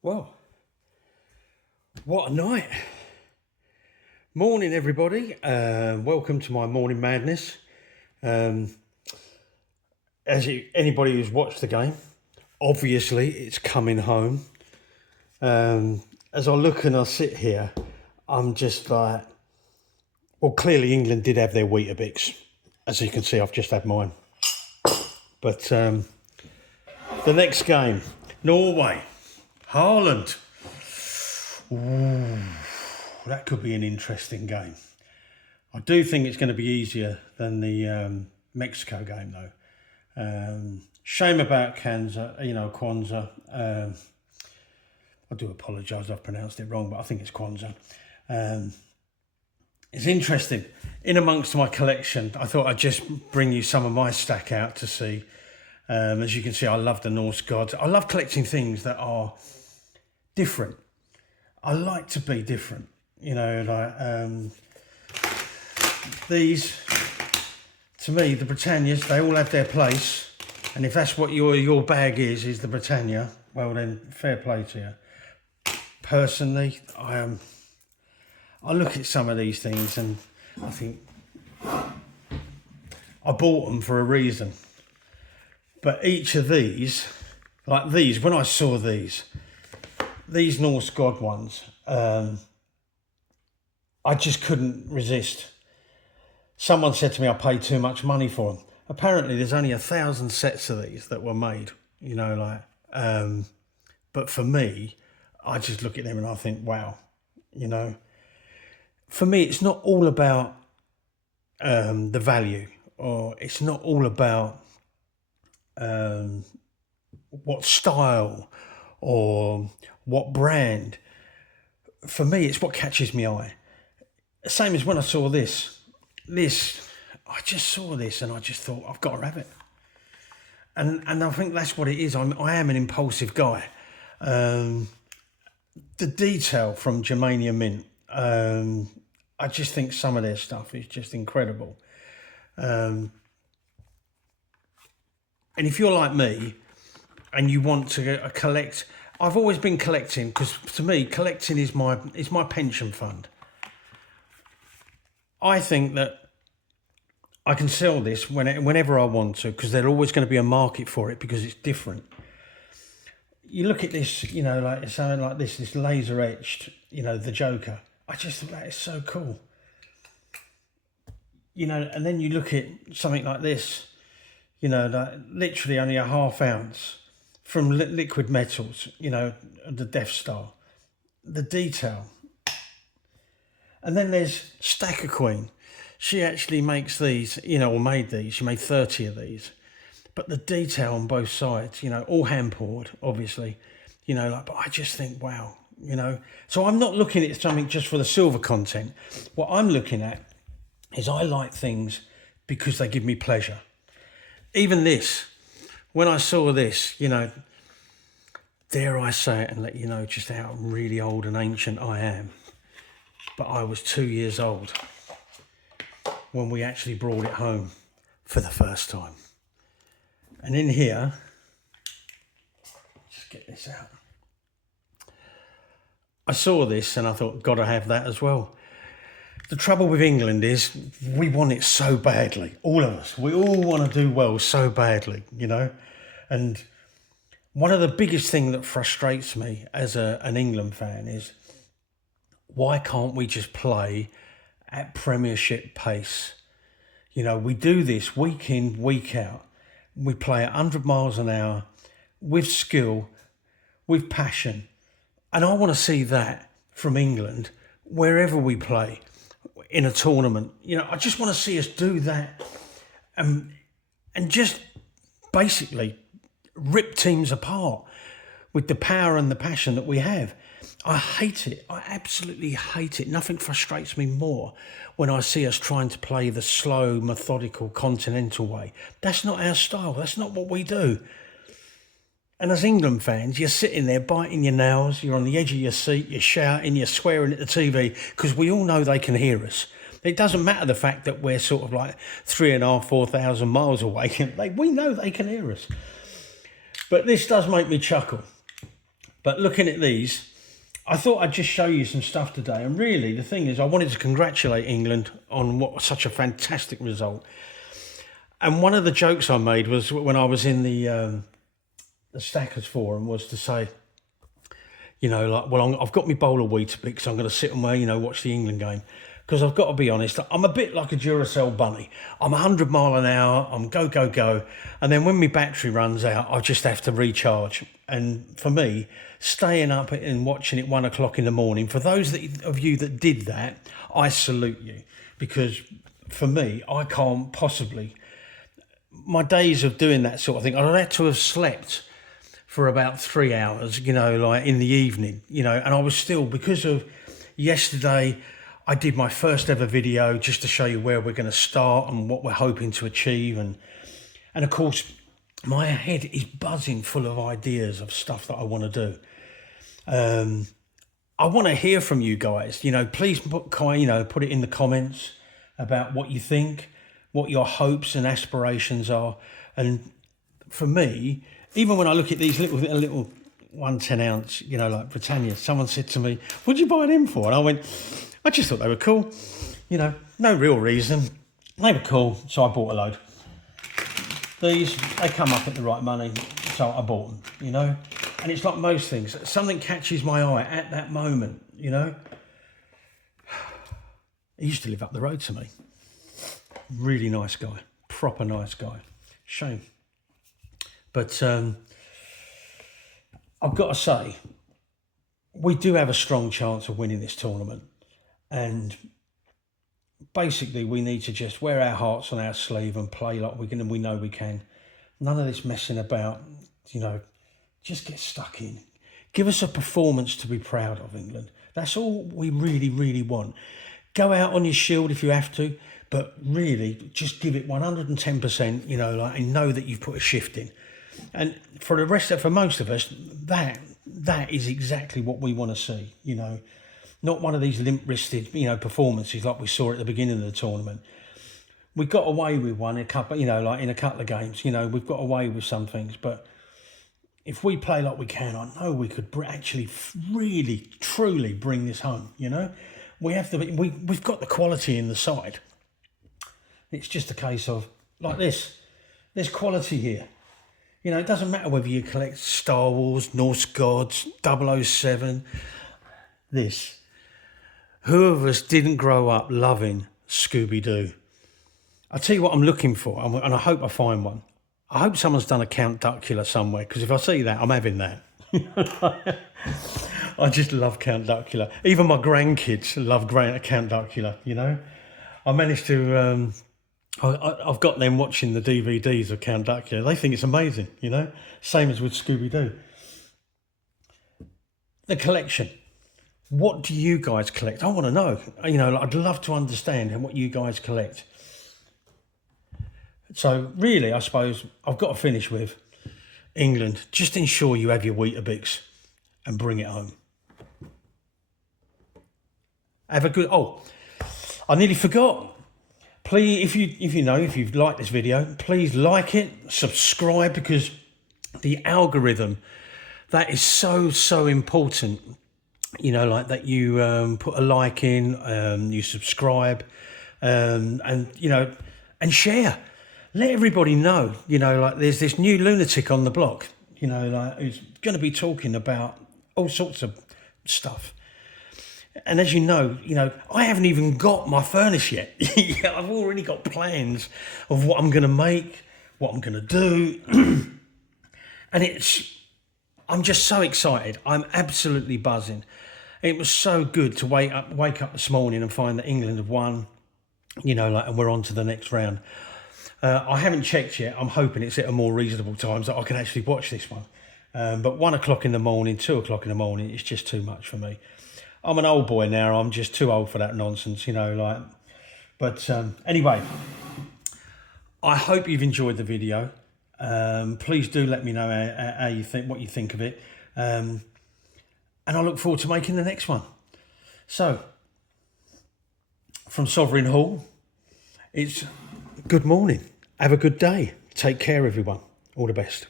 Well, what a night. Morning, everybody. Welcome to my morning madness. Anybody who's watched the game, obviously it's coming home. As I look and I sit here, I'm just like, well, clearly England did have their Weetabix. As you can see, I've just had mine. But the next game, Norway, Haaland. Ooh, that could be an interesting game. I do think it's going to be easier than the Mexico game, though. Shame about Kwanzaa. I do apologise, I've pronounced it wrong, but I think it's Kwanzaa. It's interesting. In amongst my collection, I thought I'd just bring you some of my stack out to see. As you can see, I love the Norse gods. I love collecting things that are different. I like to be different, these, to me, the Britannias, they all have their place. And if that's what your bag is the Britannia, well then, fair play to you. Personally, I look at some of these things and I think I bought them for a reason. But each of these, like these, when I saw these Norse god ones, I just couldn't resist. Someone said to me I paid too much money for them. Apparently there's only 1,000 sets of these that were made, but for me, I just look at them and I think, wow, For me, it's not all about the value, or it's not all about what style or what brand. For me, it's what catches my eye. Same as when I saw this, I just saw this and I just thought, I've got to have it. And I think that's what it is. I am an impulsive guy. The detail from Germania Mint, I just think some of their stuff is just incredible. And if you're like me and you want to collect, I've always been collecting, because to me, collecting is my pension fund. I think that I can sell this whenever I want to, because there's always going to be a market for it because it's different. You look at this, like something like this laser etched, the Joker. I just think that is so cool. And then you look at something like this, like literally only a ½ ounce from liquid metals, the Death Star, the detail. And then there's Stacker Queen. She actually makes these, or made these. She made 30 of these. But the detail on both sides, all hand poured, obviously, but I just think, wow, So I'm not looking at something just for the silver content. What I'm looking at is I like things because they give me pleasure. Even this, when I saw this, dare I say it and let you know just how really old and ancient I am. But I was 2 years old when we actually brought it home for the first time. And in here, just get this out. I saw this and I thought, gotta have that as well. The trouble with England is we want it so badly. All of us, we all want to do well so badly, And one of the biggest things that frustrates me as an England fan is, why can't we just play at Premiership pace? We do this week in, week out. We play at 100 miles an hour with skill, with passion. And I want to see that from England wherever we play in a tournament. I just want to see us do that and just basically rip teams apart with the power and the passion that we have. I hate it. I absolutely hate it. Nothing frustrates me more when I see us trying to play the slow, methodical, continental way. That's not our style. That's not what we do. And as England fans, you're sitting there biting your nails, you're on the edge of your seat, you're shouting, you're swearing at the TV, because we all know they can hear us. It doesn't matter the fact that we're sort of like 3,500, 4,000 miles away. We know they can hear us. But this does make me chuckle. But looking at these, I thought I'd just show you some stuff today. And really, the thing is, I wanted to congratulate England on what was such a fantastic result. And one of the jokes I made was when I was in the Stackers Forum was to say, you know, like, well, I've got my bowl of Weetabix, so I'm going to sit and, watch the England game. Because I've got to be honest, I'm a bit like a Duracell bunny. I'm 100 mile an hour, I'm go, go, go. And then when my battery runs out, I just have to recharge. And for me, staying up and watching it 1 o'clock in the morning, for those of you that did that, I salute you. Because for me, I can't possibly, my days of doing that sort of thing, I'd had to have slept for about 3 hours, like in the evening, and I was still, because of yesterday, I did my first ever video just to show you where we're going to start and what we're hoping to achieve. And of course, my head is buzzing full of ideas of stuff that I want to do. I want to hear from you guys. Please put it in the comments about what you think, what your hopes and aspirations are. And for me, even when I look at these little 110 ounce, like Britannia, someone said to me, "What'd you buy them for?" And I went, I just thought they were cool. No real reason. They were cool, so I bought a load. These, they come up at the right money, so I bought them, And it's like most things. Something catches my eye at that moment, He used to live up the road to me. Really nice guy. Proper nice guy. Shame. But I've got to say, we do have a strong chance of winning this tournament. And basically, we need to just wear our hearts on our sleeve and play like we know we can. None of this messing about, just get stuck in. Give us a performance to be proud of, England. That's all we really, really want. Go out on your shield if you have to, but really just give it 110%, and know that you've put a shift in. And for most of us, that is exactly what we want to see, Not one of these limp-wristed, performances like we saw at the beginning of the tournament. We got away with one in a couple of games. We've got away with some things, but if we play like we can, I know we could actually really, truly bring this home. We have to. We've got the quality in the side. It's just a case of like this. There's quality here. It doesn't matter whether you collect Star Wars, Norse Gods, 007. This. Who of us didn't grow up loving Scooby-Doo? I'll tell you what I'm looking for, and I hope I find one. I hope someone's done a Count Duckula somewhere, because if I see that, I'm having that. I just love Count Duckula. Even my grandkids love Count Duckula, I managed to... I've got them watching the DVDs of Count Duckula. They think it's amazing, Same as with Scooby-Doo. The collection. What do you guys collect? I want to know. I'd love to understand what you guys collect. So really, I suppose I've got to finish with England. Just ensure you have your Weetabix and bring it home. Have a good... Oh, I nearly forgot. Please, if you've liked this video, please like it, subscribe, because the algorithm, that is so important. That you put a like in, you subscribe, and share. Let everybody know, there's this new lunatic on the block, who's going to be talking about all sorts of stuff. And as you know, I haven't even got my furnace yet. I've already got plans of what I'm going to make, what I'm going to do. And I'm just so excited. I'm absolutely buzzing. It was so good to wake up this morning and find that England have won, and we're on to the next round. I haven't checked yet. I'm hoping it's at a more reasonable time so I can actually watch this one. But 1 o'clock in the morning, 2 o'clock in the morning, it's just too much for me. I'm an old boy now. I'm just too old for that nonsense, But anyway, I hope you've enjoyed the video. Please do let me know how you think, what you think of it. And I look forward to making the next one. So, from Sovereign Hall, it's good morning. Have a good day. Take care, everyone. All the best.